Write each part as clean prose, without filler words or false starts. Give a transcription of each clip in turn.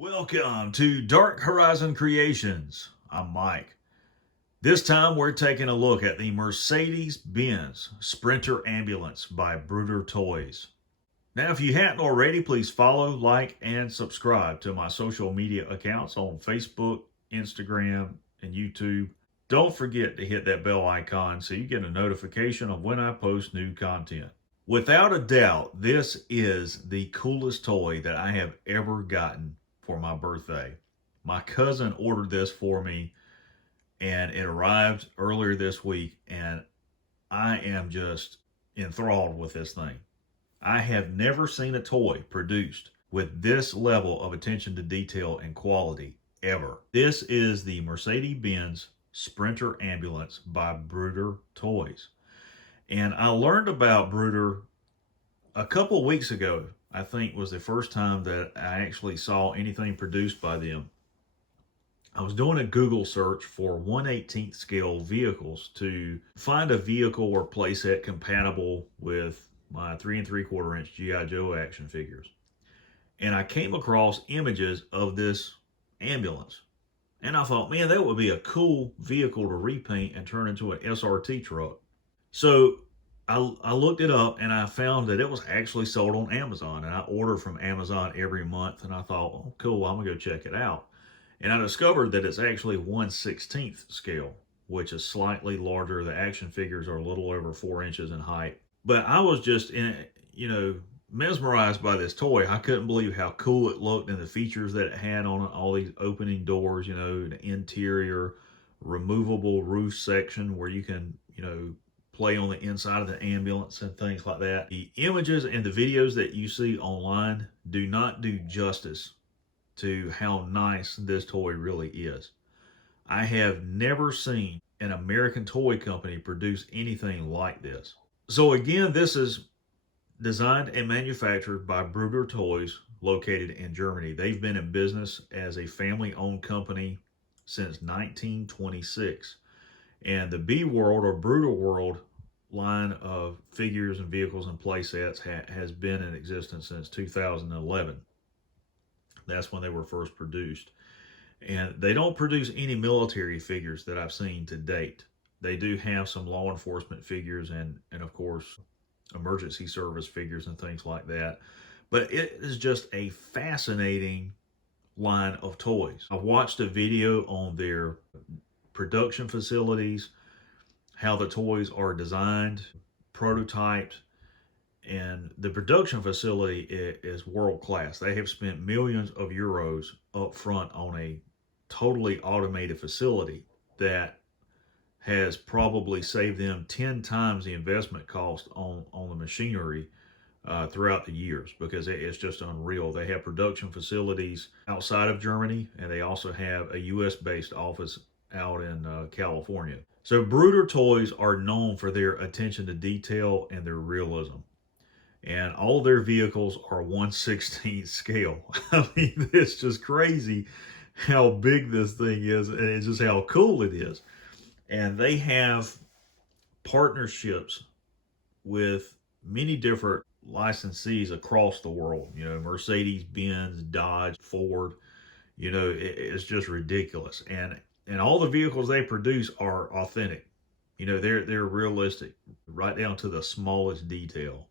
Welcome to Dark Horizon Creations. I'm Mike. This time we're taking a look at the Mercedes-Benz Sprinter Ambulance by Bruder Toys. Now, if you hadn't already, please follow, like, and subscribe to my social media accounts on Facebook, Instagram, and YouTube. Don't forget to hit that bell icon so you get a notification of when I post new content. Without a doubt, this is the coolest toy that I have ever gotten for my birthday. My cousin ordered this for me and it arrived earlier this week, and I am just enthralled with this thing. I have never seen a toy produced with this level of attention to detail and quality ever. This is the Mercedes-Benz Sprinter Ambulance by Bruder Toys. And I learned about Bruder a couple weeks ago. I think was the first time that I actually saw anything produced by them. I was doing a Google search for 1/18th scale vehicles to find a vehicle or playset compatible with my 3 3/4 inch G.I. Joe action figures. And I came across images of this ambulance. And I thought, man, that would be a cool vehicle to repaint and turn into an SRT truck. So I looked it up and I found that it was actually sold on Amazon, and I order from Amazon every month, and I thought, oh, cool, I'm gonna go check it out. And I discovered that it's actually 1/16th scale, which is slightly larger. The action figures are a little over 4 inches in height. But I was just mesmerized by this toy. I couldn't believe how cool it looked and the features that it had on it, all these opening doors, the interior, removable roof section where you can, play on the inside of the ambulance and things like that. The images and the videos that you see online do not do justice to how nice this toy really is. I have never seen an American toy company produce anything like this. So again, this is designed and manufactured by Bruder Toys, located in Germany. They've been in business as a family-owned company since 1926. And the B World or Bruder World line of figures and vehicles and play sets has been in existence since 2011. That's when they were first produced. And they don't produce any military figures that I've seen to date. They do have some law enforcement figures and of course, emergency service figures and things like that. But it is just a fascinating line of toys. I watched a video on their production facilities, how the toys are designed, prototyped, and the production facility is world class. They have spent millions of euros up front on a totally automated facility that has probably saved them 10 times the investment cost on the machinery throughout the years, because it's just unreal. They have production facilities outside of Germany, and they also have a US based office out in California. So Bruder Toys are known for their attention to detail and their realism. And all their vehicles are 1/16th scale. I mean, it's just crazy how big this thing is, and it's just how cool it is. And they have partnerships with many different licensees across the world. Mercedes, Benz, Dodge, Ford. It's just ridiculous. And all the vehicles they produce are authentic. They're realistic, right down to the smallest detail.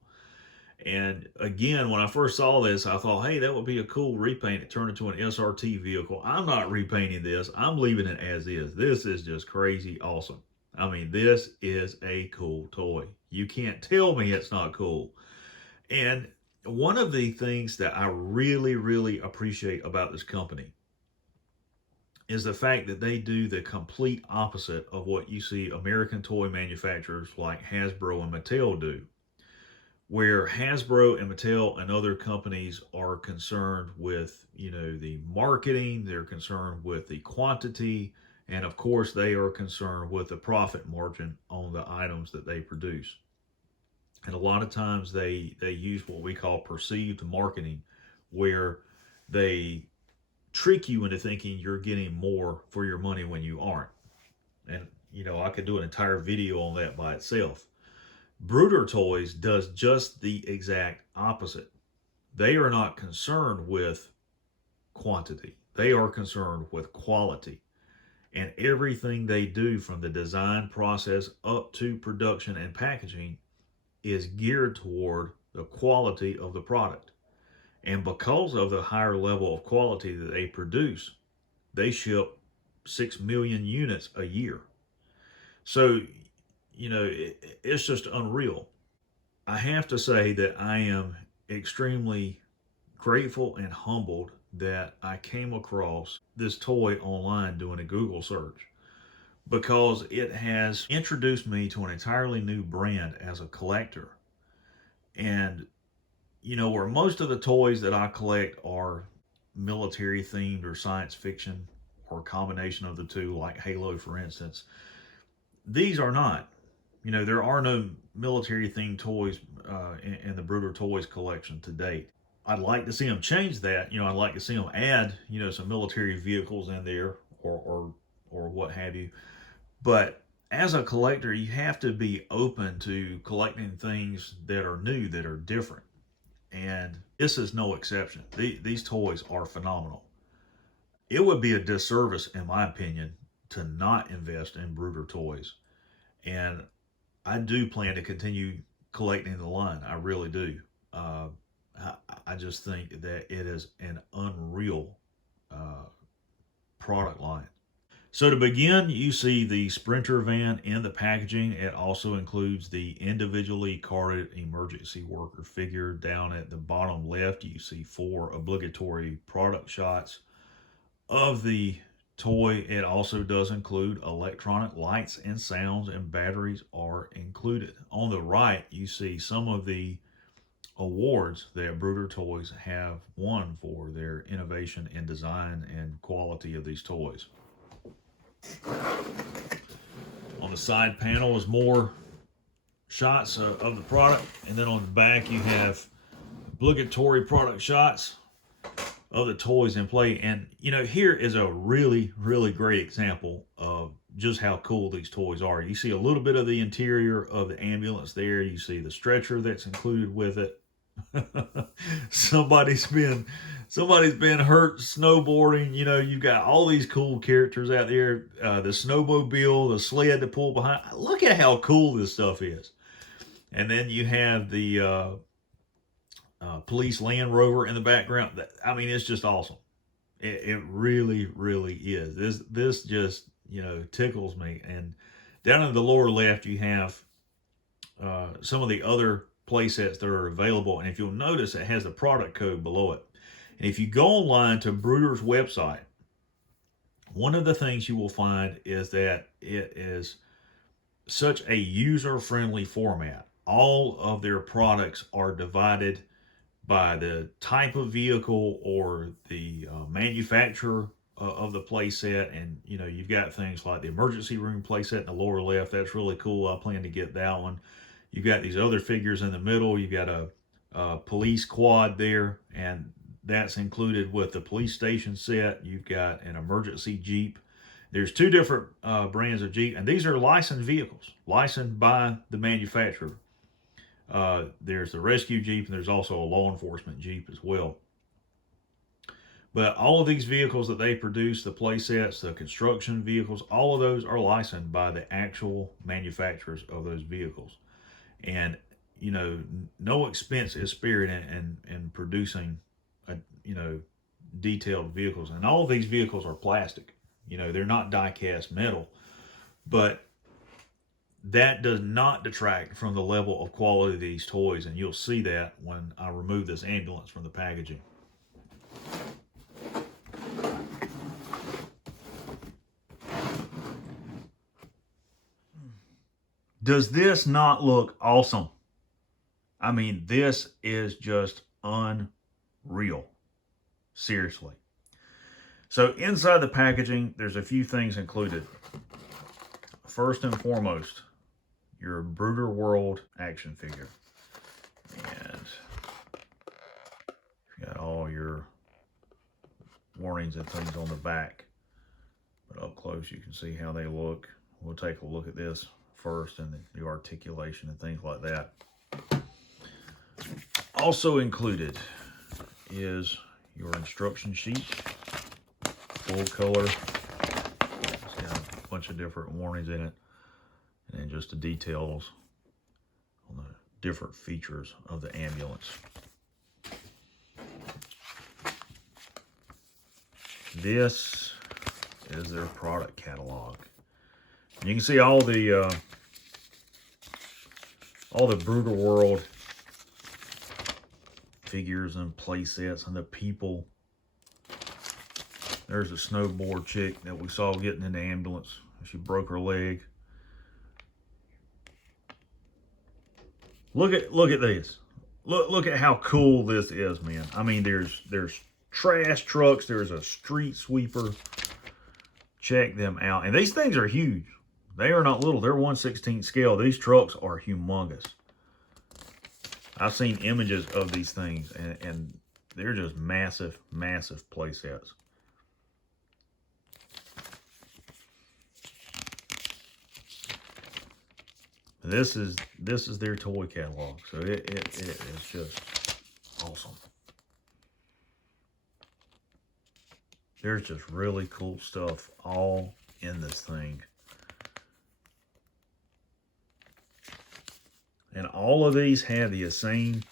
And again, when I first saw this, I thought, hey, that would be a cool repaint to turn into an SRT vehicle. I'm not repainting this. I'm leaving it as is. This is just crazy awesome. I mean, this is a cool toy. You can't tell me it's not cool. And one of the things that I really, really appreciate about this company is the fact that they do the complete opposite of what you see American toy manufacturers like Hasbro and Mattel do. Where Hasbro and Mattel and other companies are concerned with, the marketing, they're concerned with the quantity, and of course they are concerned with the profit margin on the items that they produce. And a lot of times they use what we call perceived marketing, where they trick you into thinking you're getting more for your money when you aren't. And, I could do an entire video on that by itself. Bruder Toys does just the exact opposite. They are not concerned with quantity. They are concerned with quality. And everything they do from the design process up to production and packaging is geared toward the quality of the product. And because of the higher level of quality that they produce, they ship 6 million units a year. So, it's just unreal. I have to say that I am extremely grateful and humbled that I came across this toy online doing a Google search, because it has introduced me to an entirely new brand as a collector. And, where most of the toys that I collect are military themed or science fiction or a combination of the two, like Halo, for instance, these are not. There are no military themed toys in the Bruder Toys collection to date. I'd like to see them change that. I'd like to see them add, some military vehicles in there, or what have you. But as a collector, you have to be open to collecting things that are new, that are different. And this is no exception. These toys are phenomenal. It would be a disservice, in my opinion, to not invest in Bruder toys. And I do plan to continue collecting the line. I really do. I just think that it is an unreal product line. So to begin, you see the Sprinter van in the packaging. It also includes the individually carded emergency worker figure. Down at the bottom left, you see 4 obligatory product shots of the toy. It also does include electronic lights and sounds, and batteries are included. On the right, you see some of the awards that Bruder Toys have won for their innovation in design and quality of these toys. On the side panel is more shots of the product, and then on the back you have obligatory product shots of the toys in play. And here is a really, really great example of just how cool these toys are. You see a little bit of the interior of the ambulance there. You see the stretcher that's included with it. somebody's been hurt snowboarding. You've got all these cool characters out there. The snowmobile, the sled to pull behind. Look at how cool this stuff is. And then you have the police Land Rover in the background. I mean, it's just awesome. It really, really is. This just tickles me. And down in the lower left, you have some of the other play sets that are available, and if you'll notice, it has the product code below it. And if you go online to Bruder's website, one of the things you will find is that it is such a user-friendly format. All of their products are divided by the type of vehicle or the manufacturer of the play set. And you've got things like the emergency room play set in the lower left. That's really cool. I plan to get that one. You've got these other figures in the middle. You've got a police quad there, and that's included with the police station set. You've got an emergency Jeep. There's 2 different brands of Jeep, and these are licensed vehicles, licensed by the manufacturer. There's the rescue Jeep, and there's also a law enforcement Jeep as well. But all of these vehicles that they produce, the play sets, the construction vehicles, all of those are licensed by the actual manufacturers of those vehicles. And no expense is spared in producing detailed vehicles. And all of these vehicles are plastic. They're not die-cast metal, but that does not detract from the level of quality of these toys, and you'll see that when I remove this ambulance from the packaging. Does this not look awesome? I mean, this is just unreal. Seriously. So inside the packaging, there's a few things included. First and foremost, your Bruder World action figure. And you got all your warnings and things on the back. But up close, you can see how they look. We'll take a look at this first, and the articulation and things like that. Also included is your instruction sheet, full color. It's got a bunch of different warnings in it, and then just the details on the different features of the ambulance. This is their product catalog. You can see all the Bruder World figures and play sets and the people. There's a snowboard chick that we saw getting in the ambulance. She broke her leg. Look at this. Look at how cool this is, man. I mean, there's trash trucks. There's a street sweeper. Check them out. And these things are huge. They are not little. They're 1/16 scale. These trucks are humongous. I've seen images of these things, and they're just massive, massive play sets. This is their toy catalog, so it is just awesome. There's just really cool stuff all in this thing. And all of these have the same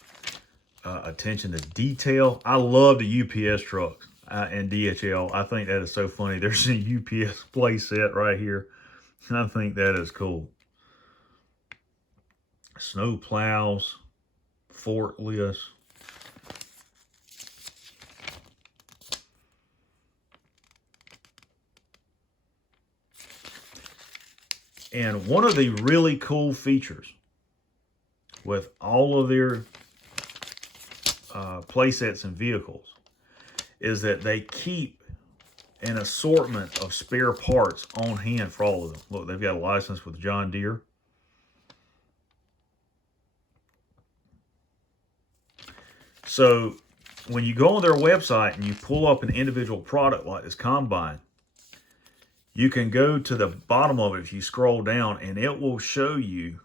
attention to detail. I love the UPS trucks and DHL. I think that is so funny. There's a UPS play set right here. And I think that is cool. Snow plows, forklifts. And one of the really cool features with all of their play sets and vehicles is that they keep an assortment of spare parts on hand for all of them. Look, they've got a license with John Deere. So when you go on their website and you pull up an individual product like this combine, you can go to the bottom of it if you scroll down, and it will show you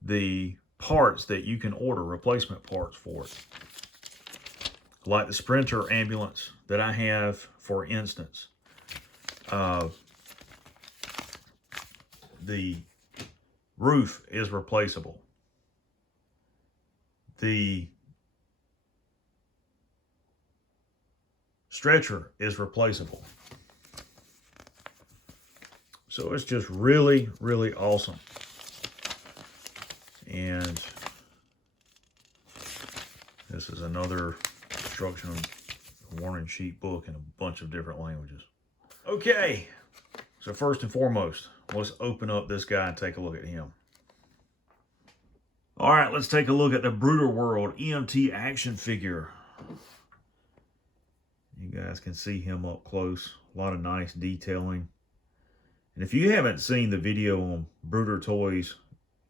the parts that you can order, replacement parts for it. Like the Sprinter ambulance that I have, for instance. The roof is replaceable. The stretcher is replaceable. So it's just really, really awesome. And this is another instruction warning sheet book in a bunch of different languages. Okay, so first and foremost, let's open up this guy and take a look at him. All right, let's take a look at the Bruder World EMT action figure. You guys can see him up close. A lot of nice detailing. And if you haven't seen the video on Bruder Toys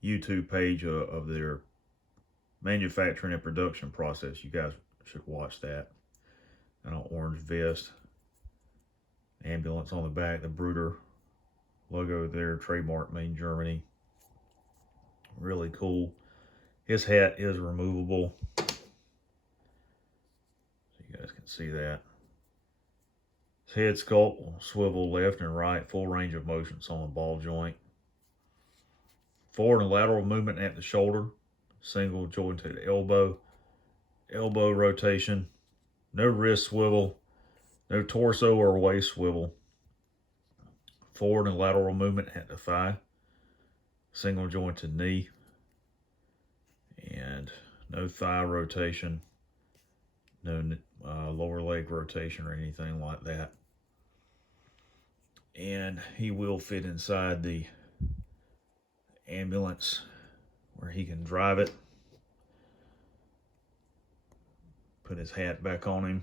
YouTube page of their manufacturing and production process, you guys should watch that. And an orange vest, ambulance on the back, the Bruder logo there, trademark made in Germany. Really cool. His hat is removable, so you guys can see that. His head sculpt will swivel left and right, full range of motions on the ball joint. Forward and lateral movement at the shoulder, single jointed elbow, elbow rotation, no wrist swivel, no torso or waist swivel. Forward and lateral movement at the thigh, single jointed knee, and no thigh rotation, no lower leg rotation or anything like that. And he will fit inside the ambulance where he can drive it. Put his hat back on him.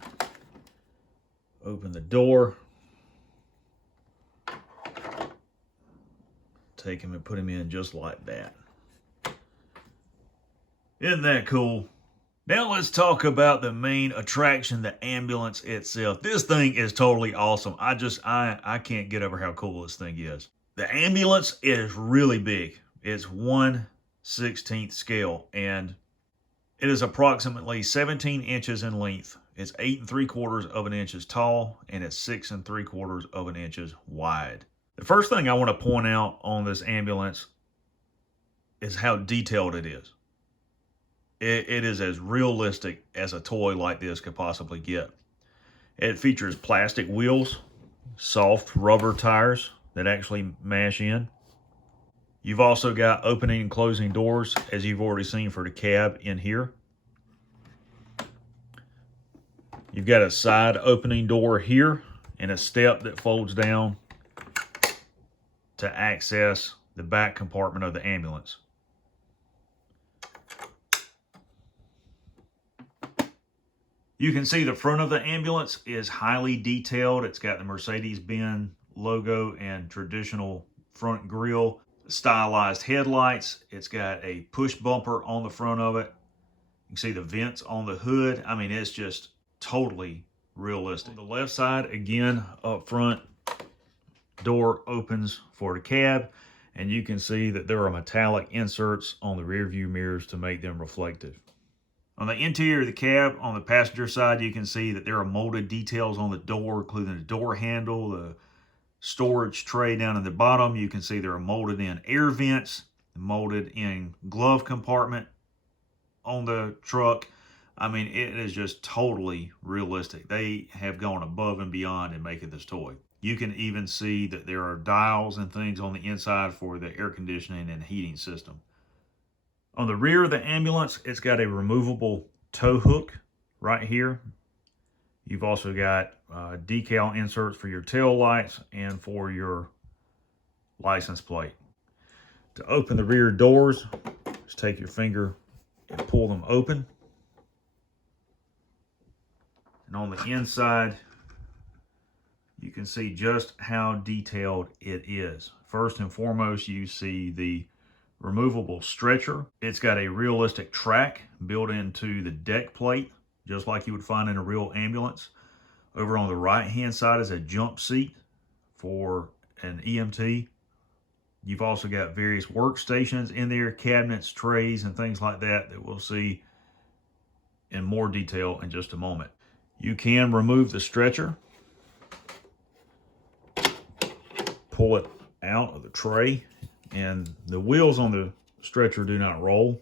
Open the door. Take him and put him in just like that. Isn't that cool? Now let's talk about the main attraction, the ambulance itself. This thing is totally awesome. I can't get over how cool this thing is. The ambulance is really big. It's 1/16 scale, and it is approximately 17 inches in length It's 8 3/4 of an inches tall, and it's 6 3/4 of an inches wide. The first thing I want to point out on this ambulance is how detailed it is. It is as realistic as a toy like this could possibly get. It features plastic wheels, soft rubber tires that actually mash in. You've also got opening and closing doors, as you've already seen for the cab in here. You've got a side opening door here and a step that folds down to access the back compartment of the ambulance. You can see the front of the ambulance is highly detailed. It's got the Mercedes-Benz logo and traditional front grille, stylized headlights. It's got a push bumper on the front of it. You can see the vents on the hood. I mean, it's just totally realistic. On the left side, again, up front, door opens for the cab, and you can see that there are metallic inserts on the rear view mirrors to make them reflective. On the interior of the cab, on the passenger side, you can see that there are molded details on the door, including the door handle, the storage tray down at the bottom. You can see there are molded in air vents, molded in glove compartment on the truck. I mean, it is just totally realistic. They have gone above and beyond in making this toy. You can even see that there are dials and things on the inside for the air conditioning and heating system. On the rear of the ambulance, it's got a removable tow hook right here. You've also got decal inserts for your tail lights and for your license plate. To open the rear doors, just take your finger and pull them open. And on the inside, you can see just how detailed it is. First and foremost, you see the removable stretcher. It's got a realistic track built into the deck plate, just like you would find in a real ambulance. Over on the right-hand side is a jump seat for an EMT. You've also got various workstations in there, cabinets, trays, and things like that we'll see in more detail in just a moment. You can remove the stretcher, pull it out of the tray, and the wheels on the stretcher do not roll.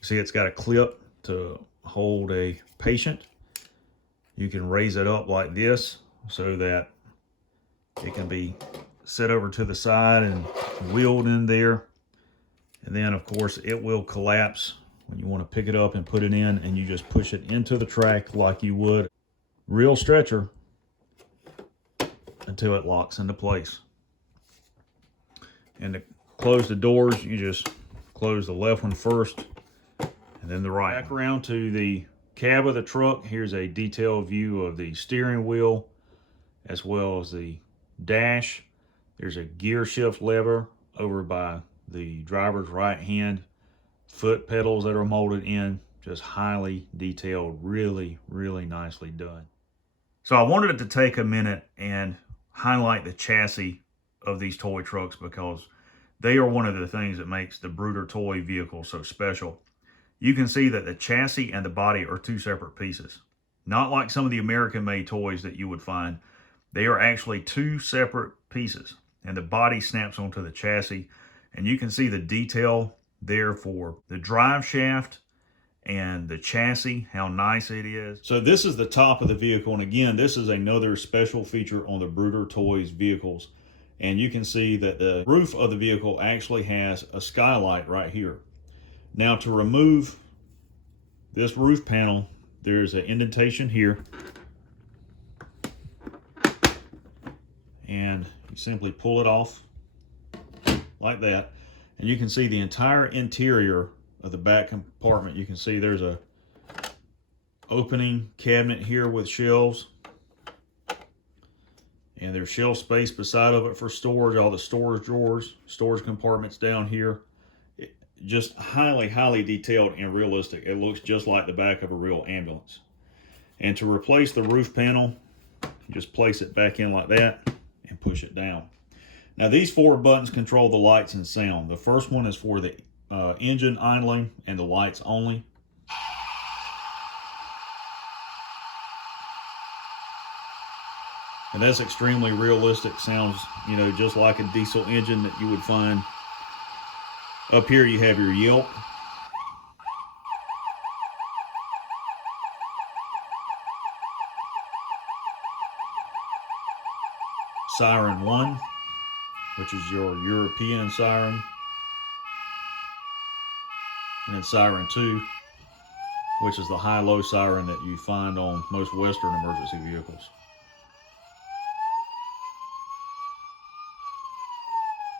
See, it's got a clip to hold a patient. You can raise it up like this so that it can be set over to the side and wheeled in there. And then, of course, it will collapse when you want to pick it up and put it in, and you just push it into the track like you would real stretcher until it locks into place. And to close the doors, you just close the left one first and then the right. Back around to the cab of the truck. Here's a detailed view of the steering wheel as well as the dash. There's a gear shift lever over by the driver's right hand, foot pedals that are molded in, just highly detailed, really, really nicely done. So I wanted to take a minute and highlight the chassis of these toy trucks because they are one of the things that makes the Bruder toy vehicle so special. You can see that the chassis and the body are two separate pieces. Not like some of the American-made toys that you would find. They are actually two separate pieces, and the body snaps onto the chassis, and you can see the detail there for the drive shaft and the chassis, how nice it is. So this is the top of the vehicle, and again, this is another special feature on the Bruder Toys vehicles. And you can see that the roof of the vehicle actually has a skylight right here. Now, to remove this roof panel, there's an indentation here. And you simply pull it off like that. And you can see the entire interior of the back compartment. You can see there's a opening cabinet here with shelves. And there's shelf space beside of it for storage, all the storage drawers, storage compartments down here. Just highly, highly detailed and realistic. It looks just like the back of a real ambulance. And to replace the roof panel, you just place it back in like that and push it down. Now these four buttons control the lights and sound. The first one is for the engine idling and the lights only. And that's extremely realistic. Sounds, you know, just like a diesel engine that you would find. Up here you have your yelp. Siren 1, which is your European siren. And then siren 2, which is the high-low siren that you find on most Western emergency vehicles.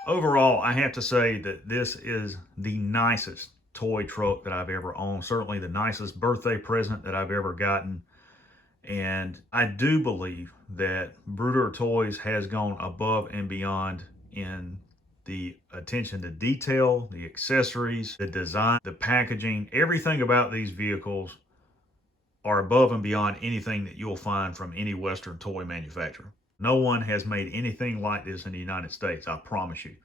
Overall, I have to say that this is the nicest toy truck that I've ever owned. Certainly the nicest birthday present that I've ever gotten. And I do believe that Bruder Toys has gone above and beyond in the attention to detail, the accessories, the design, the packaging, everything about these vehicles are above and beyond anything that you'll find from any Western toy manufacturer. No one has made anything like this in the United States, I promise you.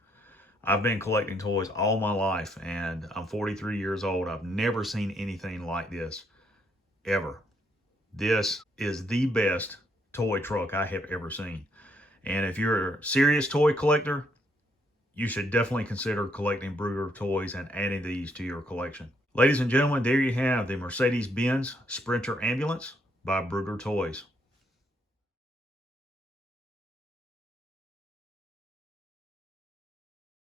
I've been collecting toys all my life, and I'm 43 years old. I've never seen anything like this, ever. This is the best toy truck I have ever seen. And if you're a serious toy collector, you should definitely consider collecting Bruder toys and adding these to your collection. Ladies and gentlemen, there you have the Mercedes-Benz Sprinter Ambulance by Bruder Toys.